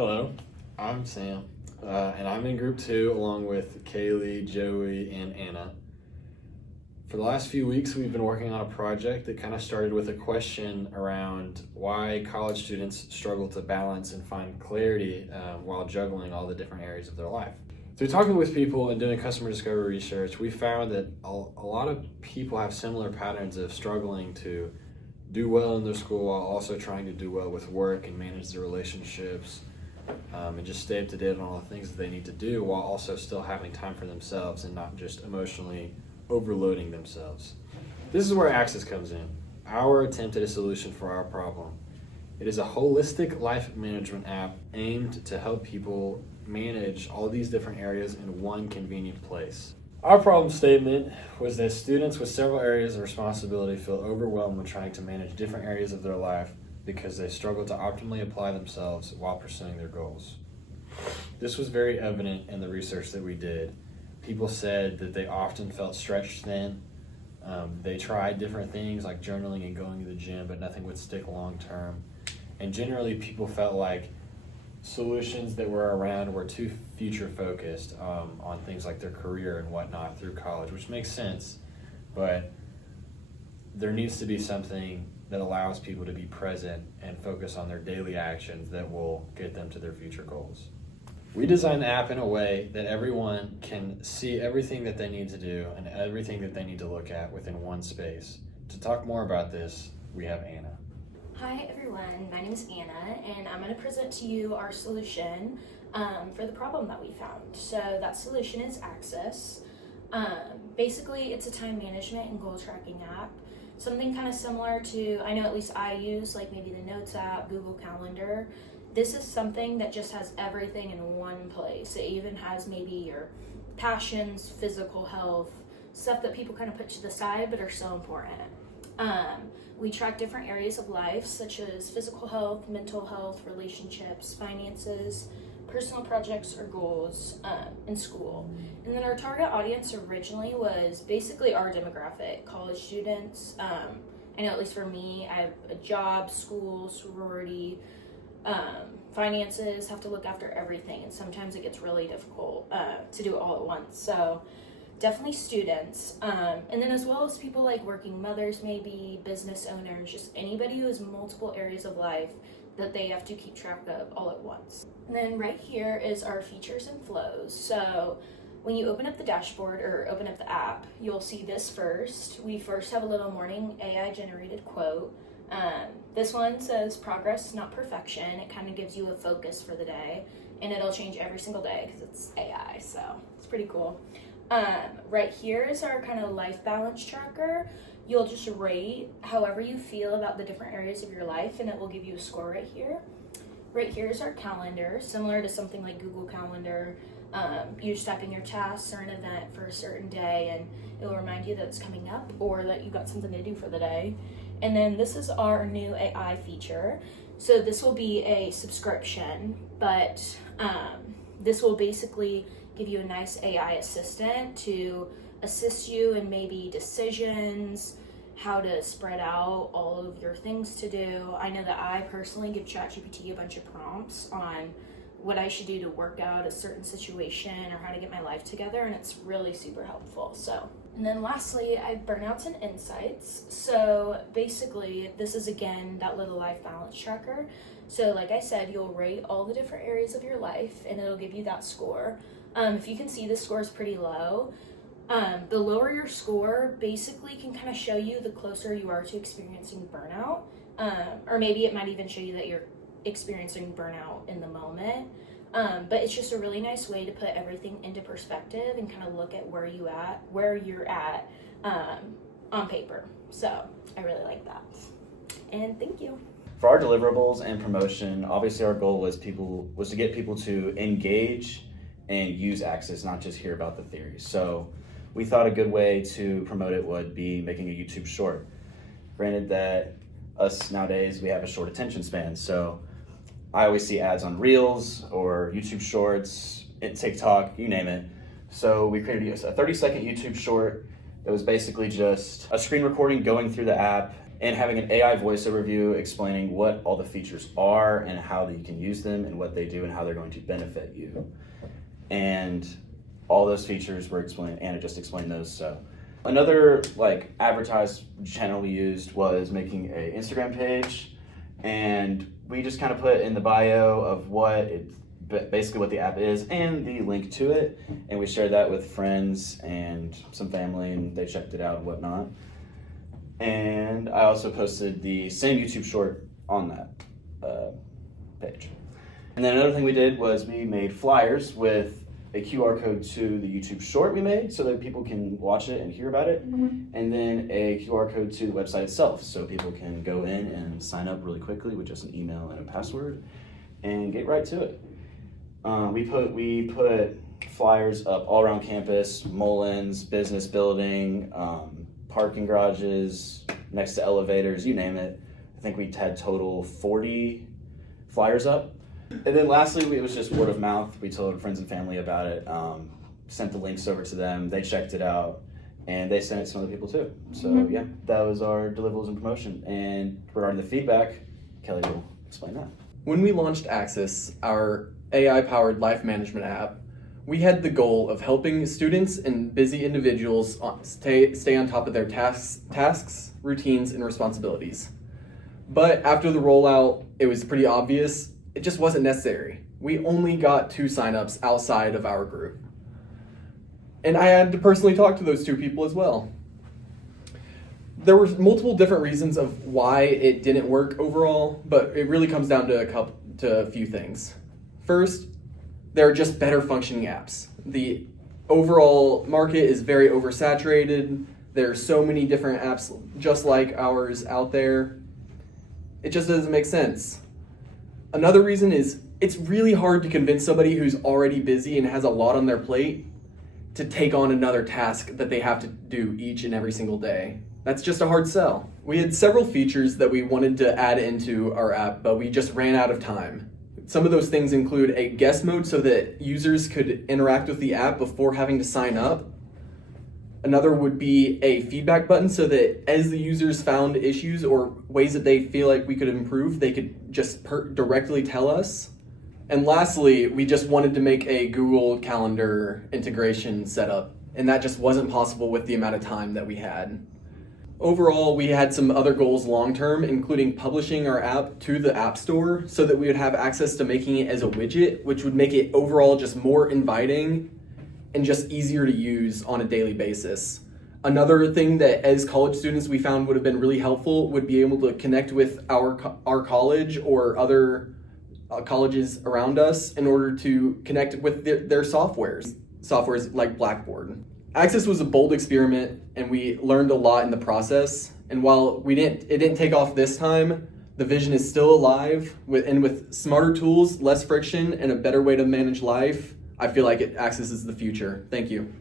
Hello, I'm Sam, and I'm in group 2 along with Kaylee, Joey, and Anna. For the last few weeks, we've been working on a project that kind of started with a question around why college students struggle to balance and find clarity while juggling all the different areas of their life. Through talking with people and doing customer discovery research, we found that a lot of people have similar patterns of struggling to do well in their school while also trying to do well with work and manage their relationships. And just stay up to date on all the things that they need to do while also still having time for themselves and not just emotionally overloading themselves. This is where Access comes in, our attempt at a solution for our problem. It is a holistic life management app aimed to help people manage all these different areas in one convenient place. Our problem statement was that students with several areas of responsibility feel overwhelmed when trying to manage different areas of their life because they struggle to optimally apply themselves while pursuing their goals. This was very evident in the research that we did. People said that they often felt stretched thin. They tried different things like journaling and going to the gym, but nothing would stick long term. And generally, people felt like solutions that were around were too future focused on things like their career and whatnot through college, which makes sense, but there needs to be something that allows people to be present and focus on their daily actions that will get them to their future goals. We designed the app in a way that everyone can see everything that they need to do and everything that they need to look at within one space. To talk more about this, we have Anna. Hi everyone, my name is Anna and I'm going to present to you our solution for the problem that we found. So that solution is Access. Basically it's a time management and goal tracking app. Something kind of similar to, I know at least I use, like maybe the Notes app, Google Calendar. This is something that just has everything in one place. It even has maybe your passions, physical health, stuff that people kind of put to the side but are so important. We track different areas of life such as physical health, mental health, relationships, finances, personal projects or goals in school. And then our target audience originally was basically our demographic, college students. I know at least for me, I have a job, school, sorority, finances, have to look after everything, and sometimes it gets really difficult to do it all at once. So definitely students, and then as well as people like working mothers, maybe business owners, just anybody who has multiple areas of life that they have to keep track of all at once. And then right here is our features and flows. So when you open up the dashboard or open up the app, you'll see this first. We first have a little morning AI generated quote. This one says progress, not perfection. It kind of gives you a focus for the day, and it'll change every single day because it's AI, so it's pretty cool. Right here is our kind of life balance tracker. You'll just rate however you feel about the different areas of your life, and it will give you a score right here. Right here is our calendar, similar to something like Google Calendar. You just type in your tasks or an event for a certain day, and it will remind you that it's coming up or that you got something to do for the day. And then this is our new AI feature. So this will be a subscription, but this will basically give you a nice AI assistant to assist you in maybe decisions, how to spread out all of your things to do. I know that I personally give ChatGPT a bunch of prompts on what I should do to work out a certain situation or how to get my life together, and it's really super helpful. And then lastly, I have burnouts and insights. So basically, this is again that little life balance tracker. So like I said, you'll rate all the different areas of your life and it'll give you that score. If you can see, the score is pretty low. The lower your score basically can kind of show you the closer you are to experiencing burnout, or maybe it might even show you that you're experiencing burnout in the moment. But it's just a really nice way to put everything into perspective and kind of look at where you're at on paper. So I really like that. And thank you. For our deliverables and promotion, obviously our goal was to get people to engage and use Access, not just hear about the theory. So we thought a good way to promote it would be making a YouTube short. Granted that us nowadays, we have a short attention span. So I always see ads on Reels or YouTube Shorts, TikTok, you name it. So we created a 30-second YouTube short that was basically just a screen recording going through the app and having an AI voice overview explaining what all the features are and how that you can use them and what they do and how they're going to benefit you. And all those features were explained. Anna just explained those. So another like advertised channel we used was making a Instagram page, and we just kind of put in the bio of basically what the app is and the link to it, and we shared that with friends and some family, and they checked it out and whatnot. And I also posted the same YouTube short on that page. And then another thing we did was we made flyers with a QR code to the YouTube short we made so that people can watch it and hear about it, and then a QR code to the website itself so people can go in and sign up really quickly with just an email and a password and get right to it. We put flyers up all around campus, Mullins, business building, parking garages, next to elevators, you name it. I think we had total 40 flyers up. And then lastly, it was just word of mouth. We told friends and family about it, sent the links over to them, they checked it out, and they sent it to other people too. So yeah, that was our deliverables and promotion. And regarding the feedback, Kelly will explain that. When we launched Axis, our AI-powered life management app, we had the goal of helping students and busy individuals stay on top of their tasks, routines, and responsibilities. But after the rollout, it was pretty obvious it just wasn't necessary. We only got 2 signups outside of our group. And I had to personally talk to those 2 people as well. There were multiple different reasons of why it didn't work overall, but it really comes down to a few things. First, there are just better functioning apps. The overall market is very oversaturated. There are so many different apps just like ours out there. It just doesn't make sense. Another reason is it's really hard to convince somebody who's already busy and has a lot on their plate to take on another task that they have to do each and every single day. That's just a hard sell. We had several features that we wanted to add into our app, but we just ran out of time. Some of those things include a guest mode so that users could interact with the app before having to sign up. Another would be a feedback button so that as the users found issues or ways that they feel like we could improve, they could just directly tell us. And lastly, we just wanted to make a Google Calendar integration setup, and that just wasn't possible with the amount of time that we had. Overall, we had some other goals long-term, including publishing our app to the App Store so that we would have access to making it as a widget, which would make it overall just more inviting and just easier to use on a daily basis. Another thing that as college students we found would have been really helpful would be able to connect with our college or other colleges around us in order to connect with their softwares like Blackboard. Axis was a bold experiment, and we learned a lot in the process. And while it didn't take off this time, the vision is still alive. With smarter tools, less friction, and a better way to manage life, I feel like Axis is the future. Thank you.